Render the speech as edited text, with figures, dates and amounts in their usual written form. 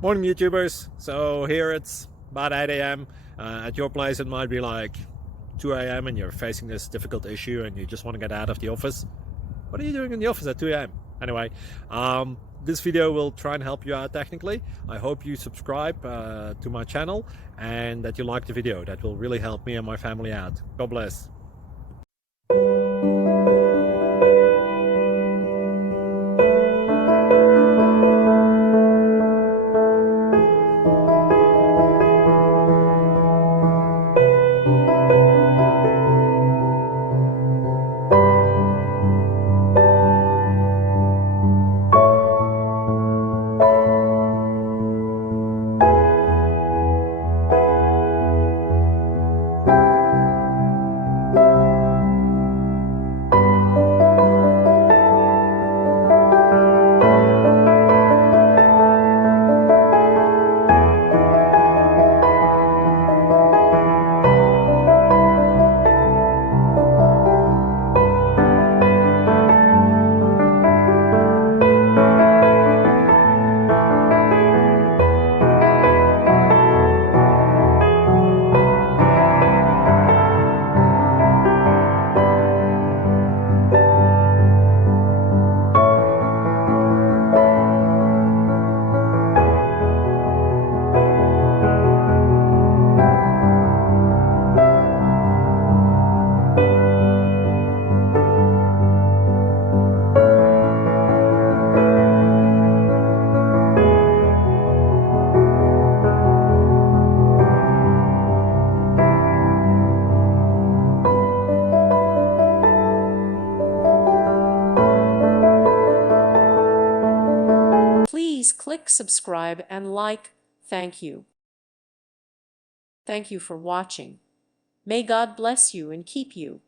Morning, YouTubers. So here it's about 8 a.m. At your place, it might be like 2 a.m. and you're facing this difficult issue and you just want to get out of the office. What are you doing in the office at 2 a.m.? Anyway, this video will try and help you out technically. I hope you subscribe to my channel and that you like the video. That will really help me and my family out. God bless. Please click subscribe and like. Thank you. Thank you for watching. May God bless you and keep you.